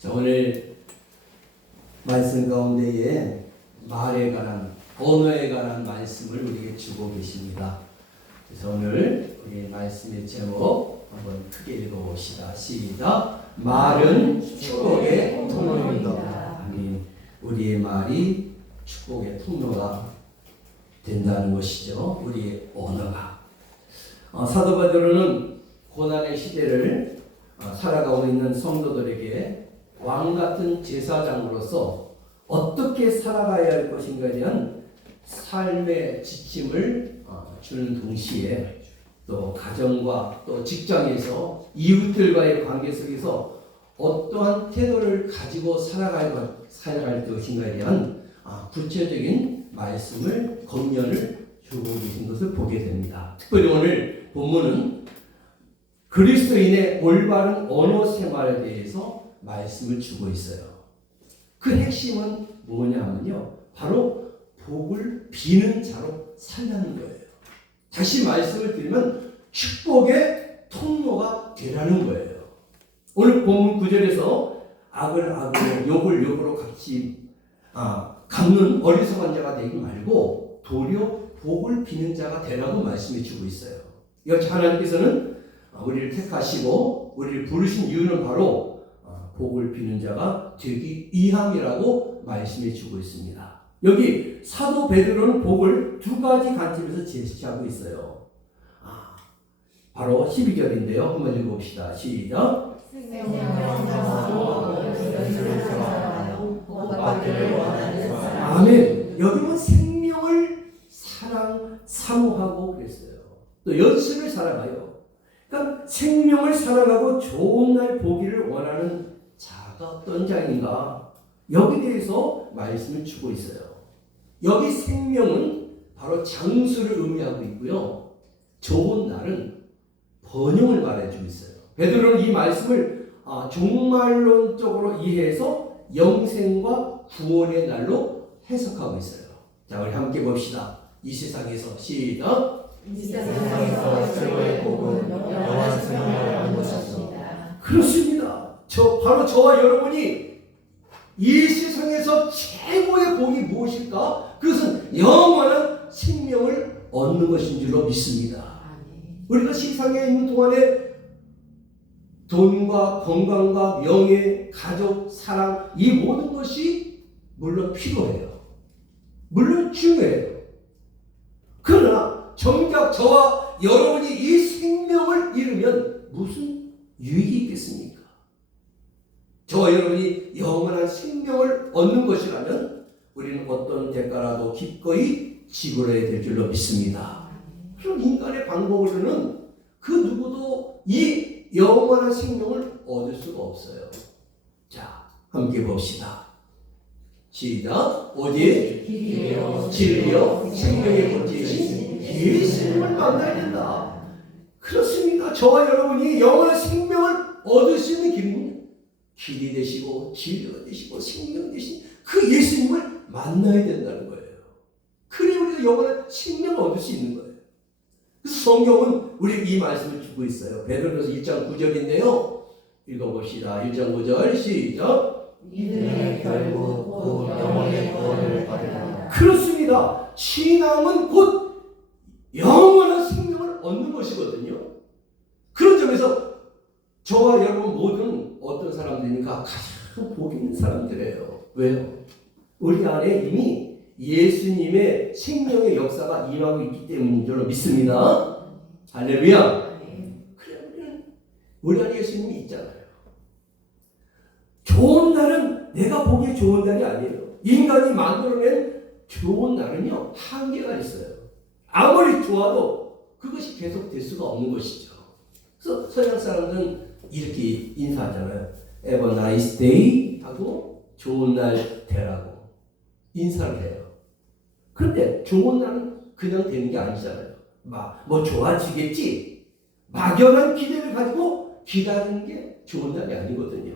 자, 오늘 말씀 가운데에 말에 관한, 언어에 관한 말씀을 우리에게 주고 계십니다. 그래서 오늘 우리 말씀의 제목 한번 크게 읽어봅시다. 시작. 말은 축복의 통로입니다. 아멘. 우리의 말이 축복의 통로가 된다는 것이죠. 우리의 언어가. 사도 바울은 고난의 시대를 살아가고 있는 성도들에게 왕 같은 제사장으로서 어떻게 살아가야 할 것인가에 대한 삶의 지침을 주는 동시에 또 가정과 또 직장에서 이웃들과의 관계 속에서 어떠한 태도를 가지고 살아갈 것인가에 대한 구체적인 말씀을 권면을 주고 계신 것을 보게 됩니다. 특별히 오늘 본문은 그리스도인의 올바른 언어 생활에 대해서 말씀을 주고 있어요. 그 핵심은 뭐냐면요, 바로 복을 비는 자로 살라는 거예요. 다시 말씀을 드리면 축복의 통로가 되라는 거예요. 오늘 본문 9절에서 악을 악으로 욕을 욕으로 갚는 어리석은 자가 되지 말고 도리어 복을 비는 자가 되라고 말씀해 주고 있어요. 여기 하나님께서는 우리를 택하시고 우리를 부르신 이유는 바로 복을 비는 자가 되기 위함이라고 말씀해 주고 있습니다. 여기 사도 베드로는 복을 두 가지 관점에서 제시하고 있어요. 바로 12절인데요. 한번 읽어봅시다. 시작. 아멘. 여기는 생명을 사모하고 그랬어요. 또 연습을 살아가요. 그러니까 생명을 살아가고 좋은 날 보기를 원하는 자가 어떤 자인가, 여기에 대해서 말씀을 주고 있어요. 여기 생명은 바로 장수를 의미하고 있고요, 좋은 날은 번영을 말해주고 있어요. 베드로는 이 말씀을 종말론적으로 이해해서 영생과 구원의 날로 해석하고 있어요. 자, 우리 함께 봅시다. 이 세상에서 시작. 이 세상에서 최고의 복은 영원한 생명을 얻는 것입니다. 그렇습니다. 바로 저와 여러분이 이 세상에서 최고의 복이 무엇일까? 그것은 영원한 생명을 얻는 것인 줄로 믿습니다. 우리가 세상에 있는 동안에 돈과 건강과 명예, 가족, 사랑, 이 모든 것이 물론 필요해요. 물론 중요해요. 그러나 정작 저와 여러분이 이 생명을 잃으면 무슨 유익이 있겠습니까? 저와 여러분이 영원한 생명을 얻는 것이라면 우리는 어떤 대가라도 기꺼이 지불해야 될 줄로 믿습니다. 그럼 인간의 방법으로는 그 누구도 이 영원한 생명을 얻을 수가 없어요. 자, 함께 봅시다. 시작. 오직 진리요 생명의 본체이신 예수님을 만나야 된다. 그렇습니다. 저와 여러분이 영원한 생명을 얻을 수 있는 길이 되시고 진리가 되시고 생명 되신 그 예수님을 만나야 된다는 거예요. 그래 우리가 영원한 생명을 얻을 수 있는 거예요. 그래서 성경은 우리 이 말씀을 주고 있어요. 베드로서 1장 9절인데요. 읽어봅시다. 1장 9절 시작. 믿음의 결국 곧 영원의 구원을 받으리라. 그렇습니다. 신앙은 곧 영원한 생명을 얻는 것이거든요. 그런 점에서 저와 여러분 모두는 어떤 사람들입니까? 가장 복 있는 사람들이에요. 왜요? 우리 안에 이미 예수님의 생명의 역사가 임하고 있기 때문인 줄로 믿습니다. 할렐루야. 그래, 우리 안에 예수님이 있잖아요. 좋은 날은 내가 보기에 좋은 날이 아니에요. 인간이 만들어낸 좋은 날은요, 한계가 있어요. 아무리 좋아도 그것이 계속 될 수가 없는 것이죠. 그래서 서양 사람들은 이렇게 인사하잖아요. Have a nice day 하고 좋은 날 되라고 인사를 해요. 그런데 좋은 날은 그냥 되는 게 아니잖아요. 뭐 좋아지겠지, 막연한 기대를 가지고 기다리는 게 좋은 날이 아니거든요.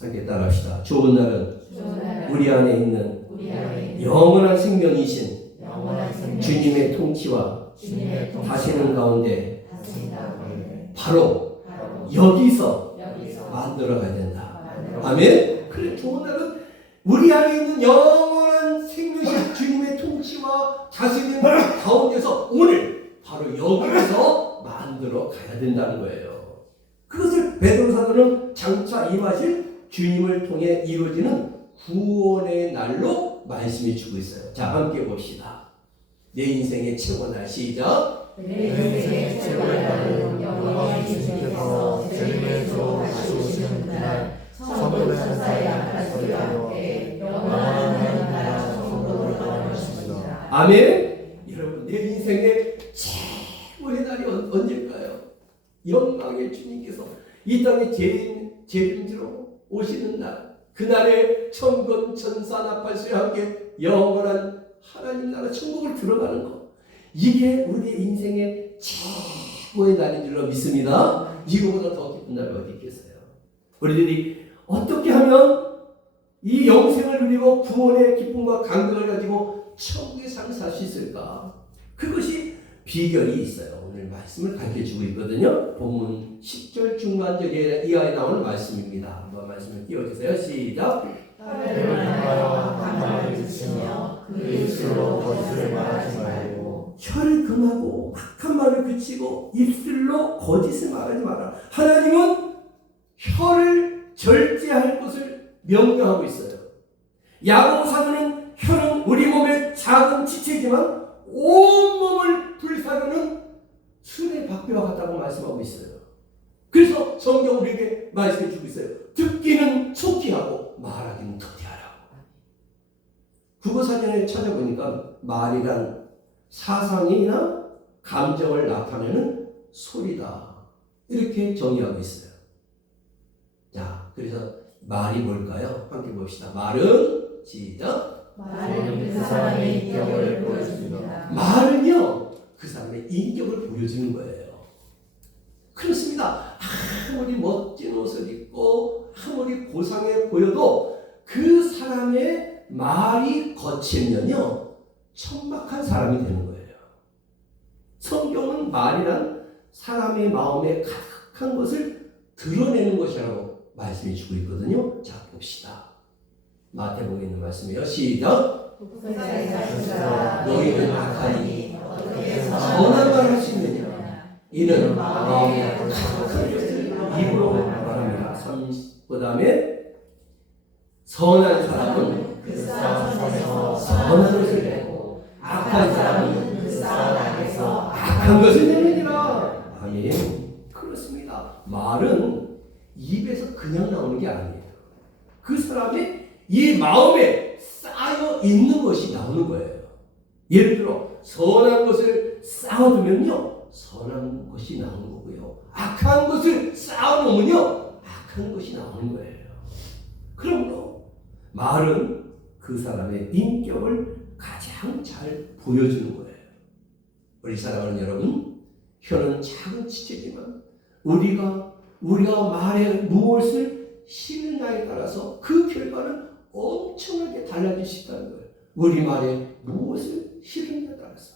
함께 따라합시다. 좋은 날은 우리 안에 있는 영원한 생명이신 주님의 통치와 다스리는 가운데 바로 여기서 만들어가야 된다. 아멘. 그래 좋은 날은 우리 안에 있는 영원한 생명신 주님의 통치와 다스리는 가운데서 오늘 바로 여기에서 만들어 가야 된다는 거예요. 그것을 베드로 사도는 장차 임하실 주님을 통해 이루어지는 구원의 날로 말씀해 주고 있어요. 자, 함께 봅시다. 내 인생의 최고 날 시작. 내 인생의 최고의 날은 영원히 주님께서 재림의 주로 다시 오시는 그날 천군 천사의 악한 소리와 함께 영원한 나라 천국으로 떠날 것입니다. 아멘. 여러분, 내 인생의 최고의 날이 언제일까요? 영광의 주님께서 이 땅에 재림지로 오시는 날, 그날에 천군 천사 나팔소리와 함께 영원한 하나님 나라 천국을 들어가는 것, 이게 우리 인생의 최고의 날인 줄로 믿습니다. 이거보다 더 기쁜 날이 어디 있겠어요? 우리들이 어떻게 하면 이 영생을 누리고 구원의 기쁨과 감격을 가지고 천국의 삶을 살 수 있을까? 그것이 비결이 있어요. 오늘 말씀을 가르쳐주고 있거든요. 본문 10절 중반절 이하에 나오는 말씀입니다. 한번 말씀을 띄워주세요. 시작. 혀를 하여 강함을 그치며 그 입술로 거짓을 말하지 말고 혀를 금하고 악한 말을 그치고 입술로 거짓을 말하지 마라. 하나님은 혀를 절제할 것을 명령하고 있어요. 야고보 사도는 혀는 우리 몸의 작은 지체지만 온몸을 불사르는 순의 박쥐와 같다고 말씀하고 있어요. 그래서 성경 우리에게 말씀해 주고 있어요. 듣기는 속히 하고 말하기는 더디하라고. 국어사전에 찾아보니까 말이란 사상이나 감정을 나타내는 소리다, 이렇게 정의하고 있어요. 자, 그래서 말이 뭘까요? 함께 봅시다. 말은 시작. 말은 그 사람의 인격을 보여줍니다. 말은요, 그 사람의 인격을 보여주는 거예요. 그렇습니다. 아무리 멋진 옷을 입고 아무리 고상해 보여도 그 사람의 말이 거치면요, 천박한 사람이 되는 거예요. 성경은 말이란 사람의 마음에 가득한 것을 드러내는 것이라고 말씀해 주고 있거든요. 자, 봅시다. 마태복음에 있는 말씀이에요. 시작. 독사의 자식들아 너희는 악하니 어떻게 선한 말을 할 수 있느냐? 이는 마음에 마음에 착한 것을 입으로 말합니다. 그 다음에 선한 사람은 그 싸움 속에서 선한 것을 내고 악한 사람은 그 싸움 안에서 악한 것을 내느니라. 아멘. 그렇습니다. 말은 입에서 그냥 나오는 게 아니에요. 그 사람의 이 마음에 쌓여 있는 것이 나오는 거예요. 예를 들어 선한 것을 쌓아두면요, 선한 것이 나오는 거고요. 악한 것을 쌓아놓으면요, 악한 것이 나오는 거예요. 그러므로 말은 그 사람의 인격을 가장 잘 보여주는 거예요. 우리 사랑하는 여러분, 혀는 작은 지체지만 우리가 말에 무엇을 심느냐에 따라서 그 결과는 엄청나게 달라질 수 있다는 거예요. 우리 말에 무엇을 실느냐에 따라서.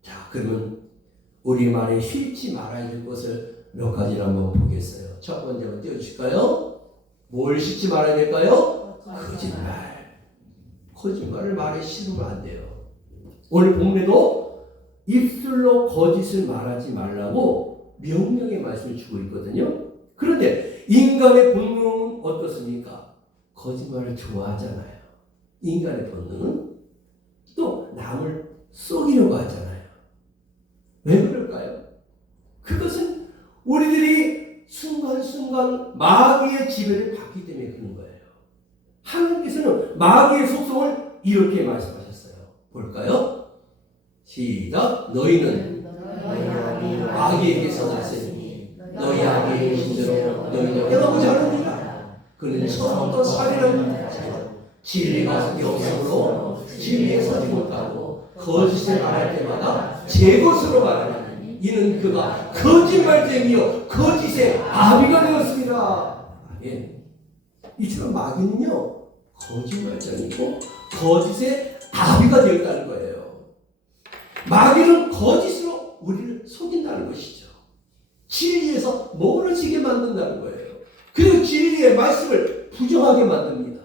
자, 그러면 우리 말에 실지 말아야 될 것을 몇 가지를 한번 보겠어요. 첫 번째 한번 띄워주실까요? 뭘 실지 말아야 될까요? 거짓말을 말에 실으면 안 돼요. 오늘 본문에도 입술로 거짓을 말하지 말라고 명령의 말씀을 주고 있거든요. 그런데 인간의 본능은 어떻습니까? 거짓말을 좋아하잖아요. 인간의 본능은 또 남을 속이려고 하잖아요. 왜 그럴까요? 그것은 우리들이 순간순간 마귀의 지배를 받기 때문에 그런 거예요. 하나님께서는 마귀의 속성을 이렇게 말씀하셨어요. 볼까요? 시작. 너희는 마귀에게서 났으니 너희 아비의 힘대로 너희는 깨닫지 않느니라. 그는 처음부터 살인하는 자요, 진리가 없으므로 진리에 서지 못하고 거짓을 말할 때마다 제 것으로 말하니 이는 그가 거짓말쟁이요 거짓의 아비가 되었습니다. 아멘. 이처럼 마귀는요, 거짓말쟁이고 거짓의 아비가 되었다는 거예요. 마귀는 거짓으로 우리를 속인다는 것이죠. 진리에서 멀어지게 만든다는 거예요. 그리고 진리의 말씀을 부정하게 만듭니다.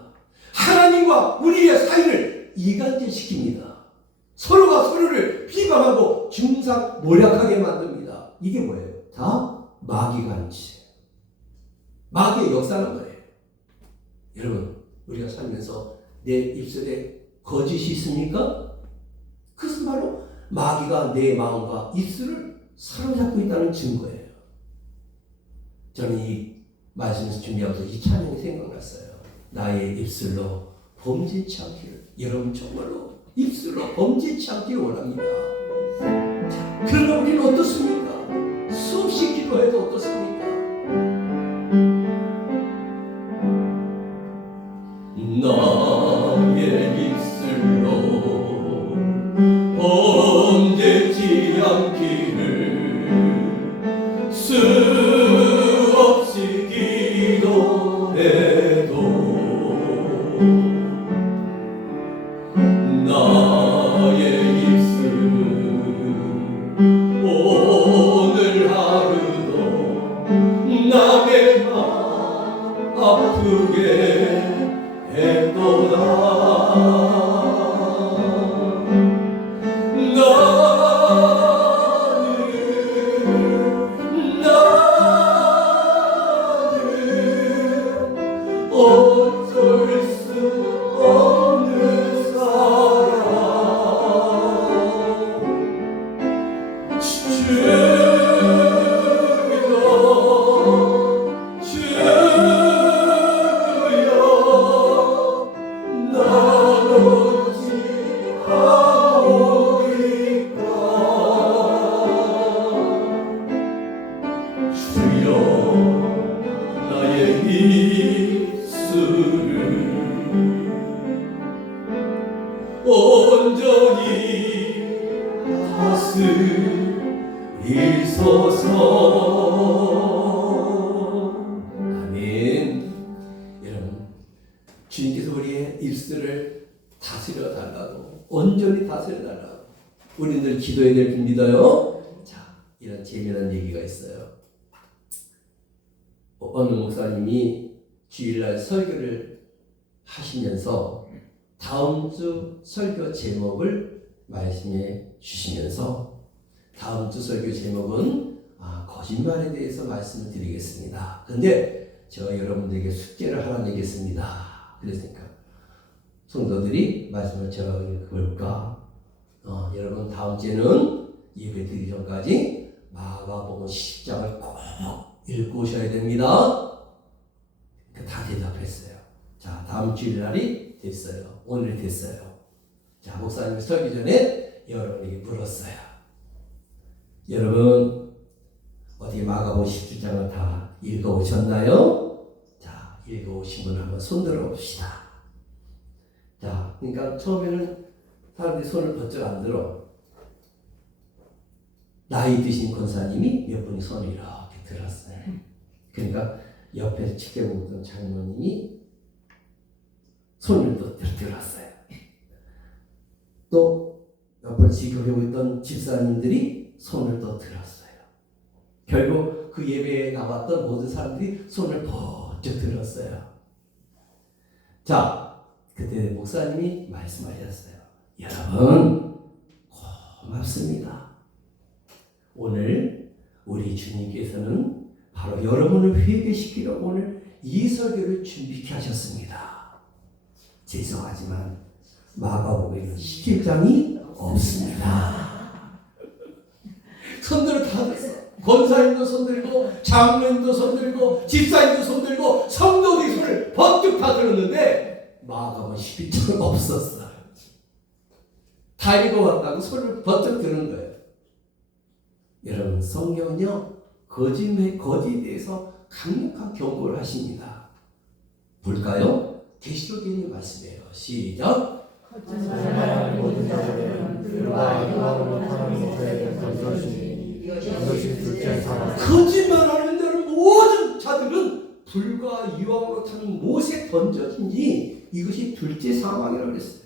하나님과 우리의 사이를 이간질시킵니다. 서로가 서로를 비방하고 중상모략하게 만듭니다. 이게 뭐예요? 다 마귀가 하는 짓이에요. 마귀의 역사는 거예요. 여러분, 우리가 살면서 내 입술에 거짓이 있습니까? 그것은 바로 마귀가 내 마음과 입술을 사로잡고 있다는 증거예요. 저는 이 말씀을 준비하면서 이 찬양이 생각났어요. 나의 입술로 범죄치 않기를. 여러분 정말로 입술로 범죄치 않기를 원합니다. 그러나 우리는 어떻습니까? 수없이 기도해도 어떻습니까? 나의 입술로 범죄치 않기를 수없이 기도해도 나의 입술 오늘 하루도 남의 맘 아프게 했도다. 나는 어쩔 수 없는 사람. 온전히 다스리소서. 아멘. 여러분, 주님께서 우리의 입술을 다스려 달라고, 온전히 다스려 달라고 우리 늘 기도해야 될 줄 믿어요. 자, 이런 재미난 얘기가 있어요. 어느 목사님이 주일날 설교를 하시면서 다음 주 설교 제목을 말씀해 주시면서, 다음 주 설교 제목은 거짓말에 대해서 말씀을 드리겠습니다. 근데 제가 여러분들에게 숙제를 하나 내겠습니다. 그랬으니까 성도들이 말씀을 제가 볼까? 여러분 다음 주에는 예배 드리기 전까지 마가복음 10장을 꼭 읽고 오셔야 됩니다. 다 대답했어요. 자, 다음 주일날이 됐어요. 오늘 됐어요. 자, 목사님이 설교 전에 여러분에게 물었어요. 여러분 어떻게 마가복음 10장을 다 읽어오셨나요? 자, 읽어오신 분 한번 손들어 봅시다. 자, 그러니까 처음에는 사람들이 손을 번쩍 안 들어. 나이 드신 권사님이 몇 분이 손을 이렇게 들었어요. 그러니까 옆에서 지켜보던 장로님이 손을 또 들었어요. 또 옆을 지켜보고 있던 집사님들이 손을 또 들었어요. 결국 그 예배에 나왔던 모든 사람들이 손을 번쩍 들었어요. 자, 그때 목사님이 말씀하셨어요. 여러분 고맙습니다. 오늘 우리 주님께서는 바로 여러분을 회개시키려고 오늘 이 설교를 준비케 하셨습니다. 죄송하지만 마가복음에는 11장이 없습니다. 손들어 다 됐어. 권사님도 손들고 장로님도 손들고 집사님도 손들고 성도들이 손을 번쩍 다 들었는데 마가복음 11장 없었어요. 다 읽어왔다고 손을 번쩍 드는 거예요. 여러분, 성경은요 거짓에 대해서 강력한 경고를 하십니다. 볼까요? 계시록에 있는 말씀이에요. 시작. 거짓말하는 모든 자들은 불과 유황으로 타는 것에 던져지니 이것이 둘째 사람. 거짓말하는 자는 모든 자들은 불과 유황으로 타는 못에 던져지니 이것이 둘째 사망이라고 그랬어요.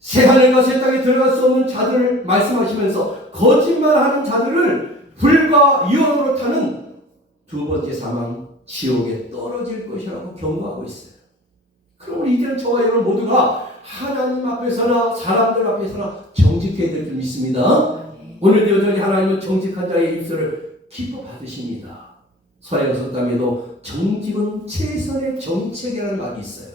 새하늘과 새 땅에 들어갈 수 없는 자들을 말씀하시면서 거짓말하는 자들을 불과 유황으로 타는 두 번째 사망, 지옥에 떨어질 것이라고 경고하고 있어요. 그러므로 이제는 저와 여러분 모두가 하나님 앞에서나 사람들 앞에서나 정직해야 될 줄 믿습니다. 오늘도 여전히 하나님은 정직한 자의 입술을 기뻐 받으십니다. 서양 속담에도 정직은 최선의 정책이라는 말이 있어요.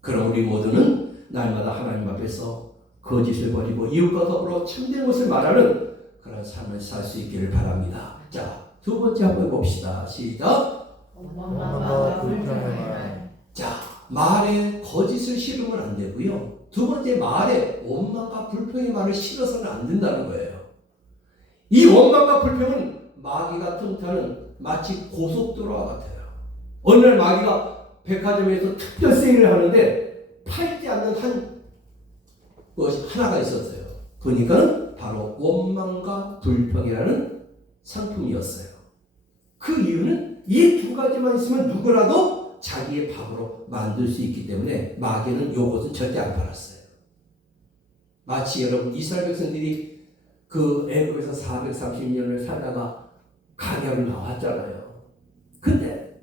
그럼 우리 모두는 날마다 하나님 앞에서 거짓을 버리고 이웃과 더불어 참된 것을 말하는 그런 삶을 살 수 있기를 바랍니다. 자, 두 번째 한번 봅시다. 시작. 원망과 불평의 말. 자, 말에 거짓을 실으면 안 되고요. 두 번째, 말에 원망과 불평의 말을 실어서는 안 된다는 거예요. 이 원망과 불평은 마귀가 틈타는 마치 고속도로와 같아요. 어느 날 마귀가 백화점에서 특별 세일을 하는데 팔지 않는 한 것이 하나가 있었어요. 그러니까 바로 원망과 불평이라는 상품이었어요. 그 이유는 이 두 가지만 있으면 누구라도 자기의 밥으로 만들 수 있기 때문에 마귀는 이것은 절대 안 팔았어요. 마치 여러분 이스라엘 백성들이 그 애굽에서 430년을 살다가 광야로 나왔잖아요. 근데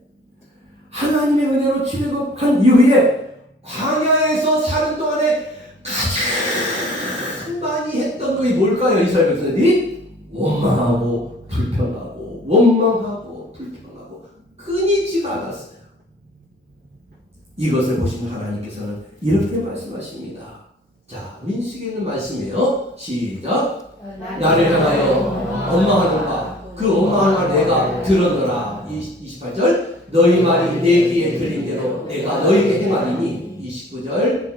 하나님의 은혜로 출애굽한 이후에 광야에서 사는 동안에 가장 많이 했던 것이 뭘까요? 이스라엘 백성들이 원망하고 불평하고 원망하고 불평하고 끊이지가 않았어요. 이것을 보시면 하나님께서는 이렇게 말씀하십니다. 자, 민수기에 있는 말씀이에요. 시작. 나를 향하여 원망하노라. 그 원망하는 말 내가 들었노라. 28절. 너희 말이 내 귀에 들린 대로 내가 너희에게 행하리니. 29절.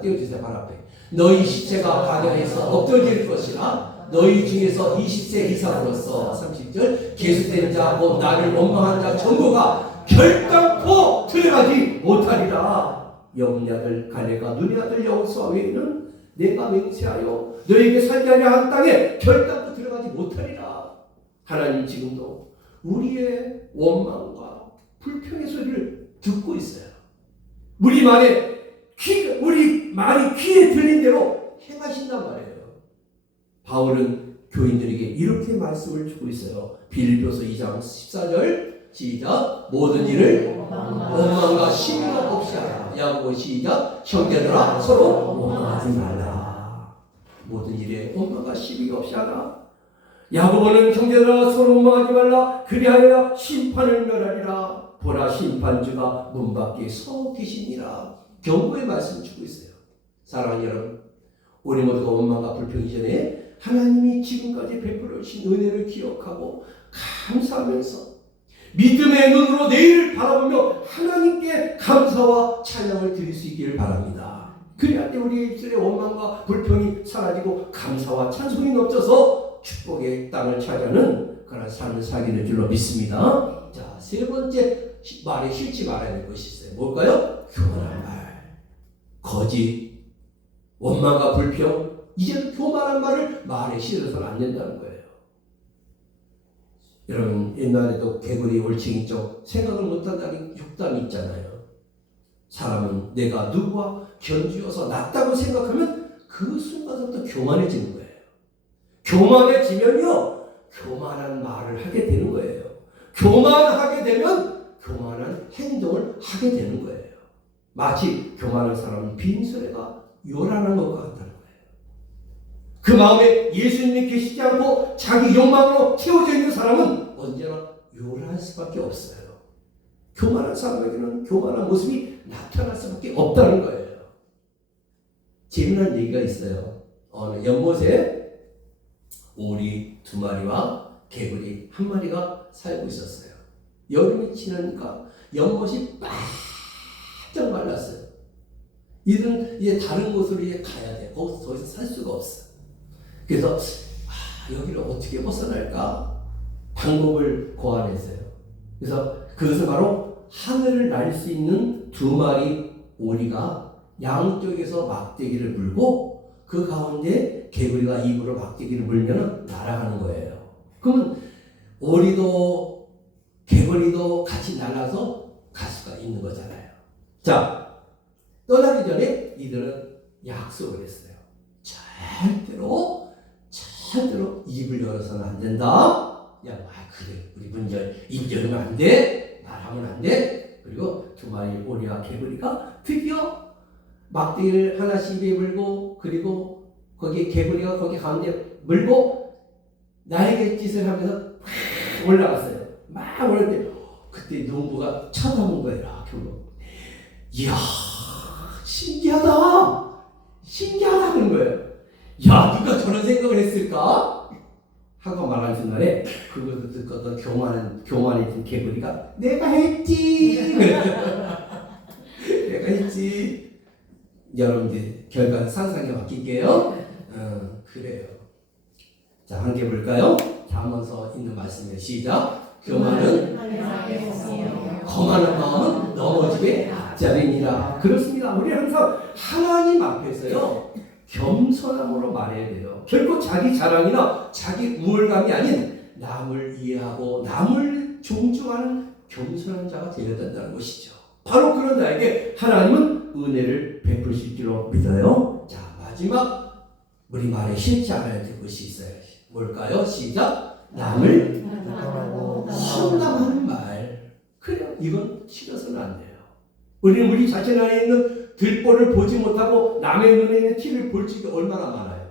띄워주세요. 발 앞에. 너희 시체가 광야에서 엎드러질 것이라. 너희 중에서 20세 이상으로서 30절. 계수된 자 곧 나를 원망한 자 전부가 결단코 들어가지 못하리라. 여분의 아들 갈렙과 눈의 아들 여호수아 외에는 내가 맹세하여 너에게 살게 하려 한 땅에 결단코 들어가지 못하리라. 하나님 지금도 우리의 원망과 불평의 소리를 듣고 있어요. 우리 말이 귀에 들린 대로 행하신단 말이에요. 바울은 교인들에게 이렇게 말씀을 주고 있어요. 빌립보서 2장 14절 시작. 모든 일을 원망과 시비가 없이 하라. 야고보 시작. 형제들아 서로 원망하지 말라. 모든 일에 원망과 시비가 없이 하라. 야고보는 형제들아 서로 원망하지 말라. 그리하여 심판을 멸하리라. 보라 심판주가 문 밖에 서 계시니라. 경고의 말씀을 주고 있어요. 사랑하는 여러분, 우리 모두가 원망과 불평 이전에 하나님이 지금까지 베풀어 주신 은혜를 기억하고 감사하면서 믿음의 눈으로 내일을 바라보며 하나님께 감사와 찬양을 드릴 수 있기를 바랍니다. 그래야 우리의 입술에 원망과 불평이 사라지고 감사와 찬송이 넘쳐서 축복의 땅을 차지하는 그런 삶을 살게 될 줄로 믿습니다. 자, 세 번째 말에 실지 말아야 될 것이 있어요. 뭘까요? 교만한 말, 거짓, 원망과 불평. 이제는 교만한 말을 말에 실어서는 안 된다는 거예요. 여러분 옛날에도 개구리 올챙이 쪽 생각을 못한다는 흉담이 있잖아요. 사람은 내가 누구와 견주어서 낫다고 생각하면 그 순간부터 교만해지는 거예요. 교만해지면요 교만한 말을 하게 되는 거예요. 교만하게 되면 교만한 행동을 하게 되는 거예요. 마치 교만한 사람은 빈수레가 요란한 것과 같다는 거예요. 그 마음에 예수님이 계시지 않고 자기 욕망으로 채워져 있는 사람은 언제나 요란할 수밖에 없어요. 교만한 사람에게는 교만한 모습이 나타날 수밖에 없다는 거예요. 재미난 얘기가 있어요. 어느 연못에 오리 2마리와 개구리 1마리가 살고 있었어요. 여름이 지나니까 연못이 바짝 말랐어요. 이들은 이제 다른 곳으로 이제 가야 돼. 거기서 더 이상 살 수가 없어. 그래서 여기를 어떻게 벗어날까 방법을 고안했어요. 그래서 그것은 바로 하늘을 날 수 있는 2마리 오리가 양쪽에서 막대기를 물고 그 가운데 개구리가 입으로 막대기를 물면 날아가는 거예요. 그러면 오리도 개구리도 같이 날아서 갈 수가 있는 거잖아요. 자, 떠나기 전에 이들은 약속을 했어요. 절대로 입을 열어서는 안 된다. 야, 그래, 우리 입 열면 안 돼. 말하면 안 돼. 그리고 두 마리 오리와 개구리가 드디어 막대기를 하나씩 입에 물고 그리고 거기 개구리가 거기 가운데 물고 날갯짓을 하면서 막 올라갔어요. 막 올라갈 때 그때 농부가 쳐다본 거예요. 결국 이야 신기하다 그런 거예요. 야 누가 저런 생각을 했을까? 하고 말하는 순간에 그것을 듣고도 교만해진 개구리가 내가 했지 내가 했지. 여러분들 결과는 상상에 맡길게요. 그래요. 자 함께 볼까요? 잠언서 있는 말씀이에요. 시작. 교만은 거만한 마음은 넘어짐의 앞자리니라. 그렇습니다. 우리 항상 하나님 앞에서요 겸손함으로 말해야 돼요. 결코 자기 자랑이나 자기 우월감이 아닌 남을 이해하고 남을 존중하는 겸손한 자가 되어야 된다는 것이죠. 바로 그런 자에게 하나님은 은혜를 베푸실 줄로 믿어요. 자 마지막 우리 말에 싫지 않아야 될 것이 있어요. 뭘까요? 시작. 남을 험담하는 말. 그래요. 이건 싫어서는 안 돼요. 우리는 우리 자신 안에 있는 들보를 보지 못하고 남의 눈에 있는 티를 볼 적이 얼마나 많아요.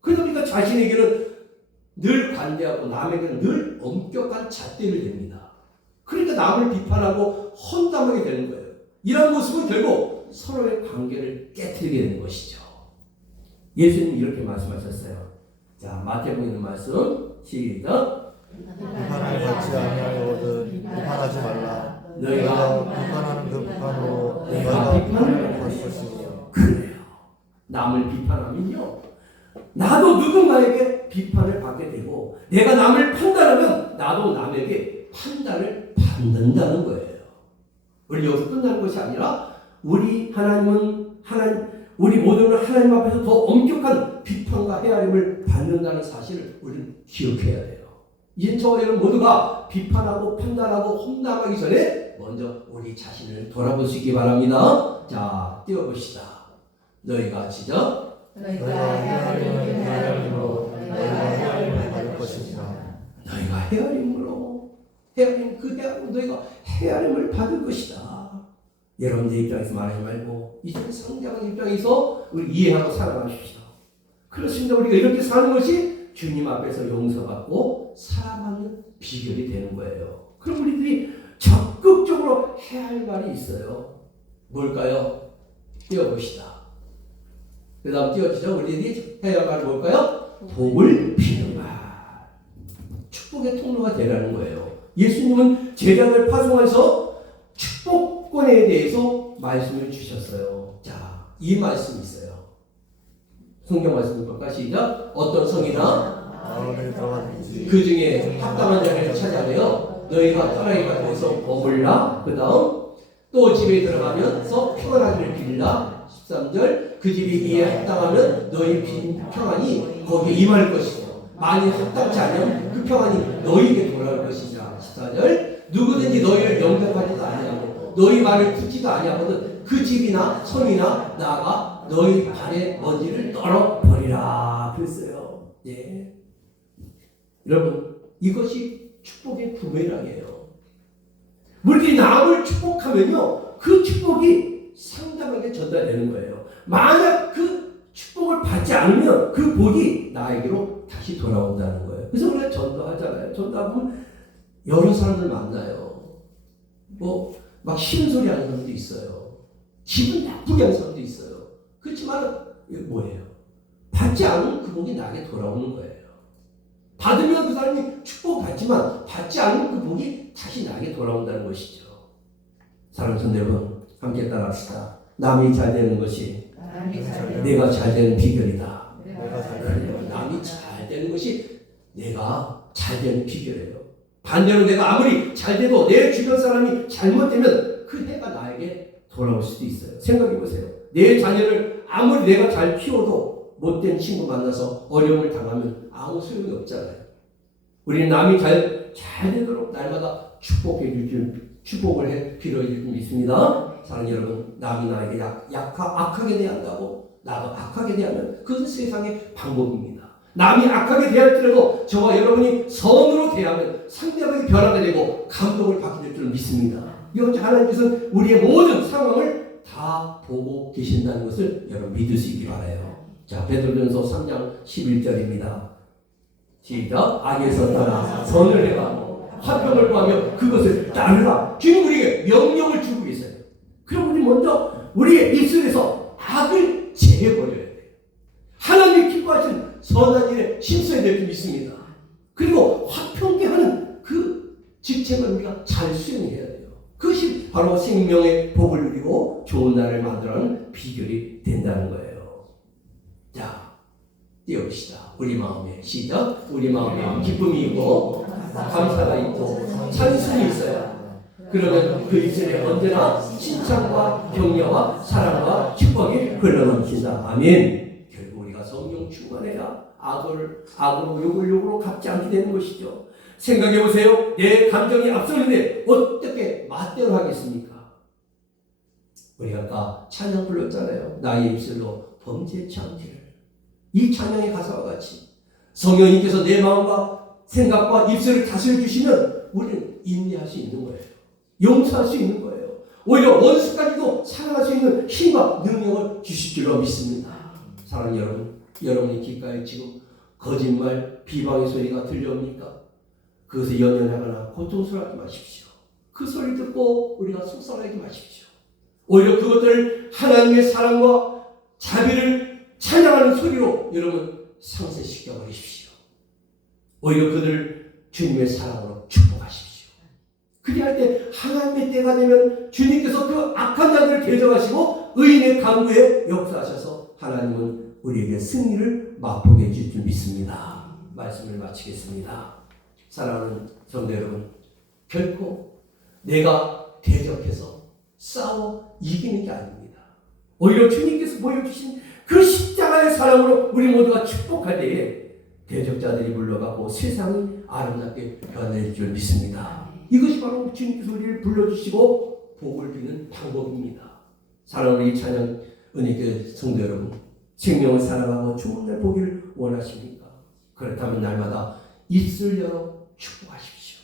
그러니까 자신에게는 늘 관대하고 남에게는 늘 엄격한 잣대를 댑니다. 그러니까 남을 비판하고 험담하게 되는 거예요. 이런 모습은 결국 서로의 관계를 깨트리게 되는 것이죠. 예수님이 이렇게 말씀하셨어요. 자 마태복음 있는 말씀 시작. 비판을 받지 아니하여거든 비판하지 말라. 너희가 비판하는 그 비판으로 너희가 비판을 받을 것이니요. 그래요. 남을 비판하면요 나도 누군가에게 비판을 받게 되고 내가 남을 판단하면 나도 남에게 판단을 받는다는 거예요. 우리 여기서 끝나는 것이 아니라 우리 모두는 하나님 앞에서 더 엄격한 비판과 헤아림을 받는다는 사실을 우리는 기억해야 돼요. 이제 저와 여러분 모두가 비판하고 판단하고 험담하기 전에 먼저 우리 자신을 돌아볼 수 있기 바랍니다. 자, 띄워봅시다. 너희가 시작. 너희가 헤아림으로 너희가 헤아림을 받을 것이니라. 너희가 헤아림으로 너희가 헤아림을 받을 것이다. 여러분들 입장에서 말하지 말고 이제 상대방 입장에서 우리 이해하고 살아가십시오. 그렇습니다. 우리가 이렇게 사는 것이 주님 앞에서 용서받고 사랑하는 비결이 되는 거예요. 그럼 우리들이 적극적으로 해야 할 말이 있어요. 뭘까요? 띄워봅시다. 그 다음 띄워주죠. 우리들이 해야 할 말이 뭘까요? 복을 비는 말. 축복의 통로가 되라는 거예요. 예수님은 제자들 파송해서 축복권에 대해서 말씀을 주셨어요. 자, 이 말씀이 있어요. 성경 말씀을 볼까? 시작. 어떤 성이나 마을에 들어가든지 그 중에 합당한 자를 찾아내어 너희가 편하게 가서 머물라. 그 다음 또 집에 들어가면서 평안하기를 빌라. 13절 그 집이 이에 합당하면 너희 평안이 거기에 임할 것이고 만일 합당치 않으면 그 평안이 너희에게 돌아올 것이자. 14절 누구든지 너희를 영접하지도 아니하고 너희 말을 듣지도 아니하거든 그 집이나 성이나 나아가 너희 발의 먼지를 떨어버리라 그랬어요. 예. 여러분 이것이 축복의 부메랑이에요. 우리들이 남을 축복하면요 그 축복이 상담에게 전달되는 거예요. 만약 그 축복을 받지 않으면 그 복이 나에게로 다시 돌아온다는 거예요. 그래서 우리가 전도하잖아요. 전도하면 여러 사람들 만나요. 막 싫은 소리 하는 사람도 있어요. 기분 나쁘게 하는 사람도 있어요. 그렇지만 이게 뭐예요? 받지 않으면 그 복이 나에게 돌아오는 거예요. 받으면 그 사람이 축복받지만 받지 않으면 그 복이 다시 나에게 돌아온다는 것이죠. 사랑하는 성도 여러분 함께 따라합시다. 남이 잘 되는 것이 내가 잘 되는 비결이다. 남이 잘 되는 것이 내가 잘 되는 비결이에요. 반대로 내가 아무리 잘 돼도 내 주변 사람이 잘못되면 그 해가 나에게 돌아올 수도 있어요. 생각해보세요. 내 자녀를 아무리 내가 잘 키워도 못된 친구 만나서 어려움을 당하면 아무 소용이 없잖아요. 우리는 남이 잘 되도록 날마다 축복을 빌어줄 줄 믿습니다. 사랑하는 여러분, 남이 나에게 악하게 대한다고 나도 악하게 대하면 그것은 세상의 방법입니다. 남이 악하게 대할지라도 저와 여러분이 선으로 대하면 상대방이 변화가 되고 감동을 받게 될 줄 믿습니다. 이것 하나님께서는 우리의 모든 상황을 다 보고 계신다는 것을 여러분 믿을 수 있기 바라요. 자, 베드로전서 3장 11절입니다. 시작. 악에서 떠나 선을 행하고 화평을 구하며 그것을 따르라. 주님 우리에게 명령을 주고 계세요. 그럼 우리 먼저 우리의 입술에서 악을 제해버려야 돼요. 하나님이 기뻐하시는 선한 일에 힘써야 될 줄 믿습니다. 그리고 화평케 하는 그 직책을 우리가 잘 수행해야 돼요. 그것이 바로 생명의 복을 누리고 좋은 날을 만들어가는 비결이 된다는 거예요. 자, 띄워봅시다. 우리 마음에 시작. 우리 마음에 기쁨이 있고 감사가 있고 찬송이 있어요. 그러면 그 입술에 언제나 칭찬과 격려와 사랑과 축복이 흘러넘친다. 아멘. 결국 우리가 성령 충만해야 악으로 욕으로 갚지 않게 되는 것이죠. 생각해 보세요. 내 감정이 앞서는데 어떻게 맞대로 하겠습니까? 우리가 아까 찬양 불렀잖아요. 나의 입술로 범죄치 않기를. 이 찬양의 가사와 같이 성령님께서 내 마음과 생각과 입술을 다스려 주시면 우리는 인내할 수 있는 거예요. 용서할 수 있는 거예요. 오히려 원수까지도 사랑할 수 있는 힘과 능력을 주실 줄로 믿습니다. 사랑하는 여러분, 여러분의 귓가에 지금 거짓말, 비방의 소리가 들려옵니까? 그것을 연연하거나 고통스러워하지 마십시오. 그 소리 듣고 우리가 속상하지 마십시오. 오히려 그것들을 하나님의 사랑과 자비를 찬양하는 소리로 여러분 상쇄시켜 버리십시오. 오히려 그들을 주님의 사랑으로 축복하십시오. 그리할 때 하나님의 때가 되면 주님께서 그 악한 자들을 개정하시고 의인의 강구에 역사하셔서 하나님은 우리에게 승리를 맛보게 해줄 줄 믿습니다. 말씀을 마치겠습니다. 사랑하는 성도 여러분, 결코 내가 대적해서 싸워 이기는 게 아닙니다. 오히려 주님께서 보여주신 그 십자가의 사랑으로 우리 모두가 축복할 때에 대적자들이 물러가고 세상이 아름답게 변할 줄 믿습니다. 이것이 바로 주님께서 우리를 불러주시고 복을 주는 방법입니다. 사랑하는 이 찬양 은혜교회 성도 여러분, 생명을 사랑하고 좋은 날 보기를 원하십니까? 그렇다면 날마다 입술 열어 축복하십시오.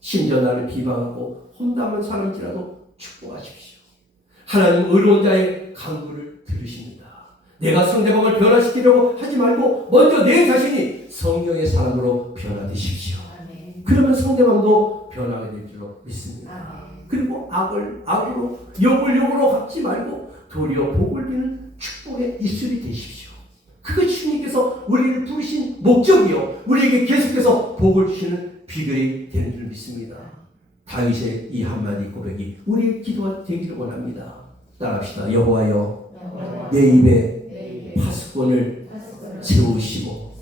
심지어 나를 비방하고 험담한 사람일지라도 축복하십시오. 하나님 의로운 자의 간구를 들으십니다. 내가 상대방을 변화시키려고 하지 말고 먼저 내 자신이 성령의 사람으로 변화되십시오. 그러면 상대방도 변하게 될 줄로 믿습니다. 그리고 악으로 욕으로 갚지 말고 도리어 복을 비는 축복의 입술이 되십시오. 그것이 주님께서 우리를 부르신 목적이요, 우리에게 계속해서 복을 주시는 비결이 되는 줄 믿습니다. 다윗의 이 한마디 고백이 우리의 기도가 되기를 원합니다. 따라합시다. 여호와여, 내 입에 파수꾼을 세우시고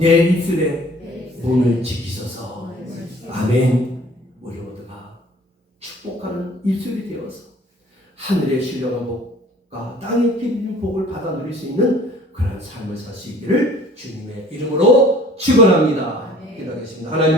내 입술에 문을 지키소서. 아멘. 우리 모두가 축복하는 입술이 되어서 하늘의 신령한 복과 땅의 기름 복을 받아 누릴 수 있는 그런 삶을 살 수 있기를 주님의 이름으로 축원합니다. 기도하겠습니다. 하나님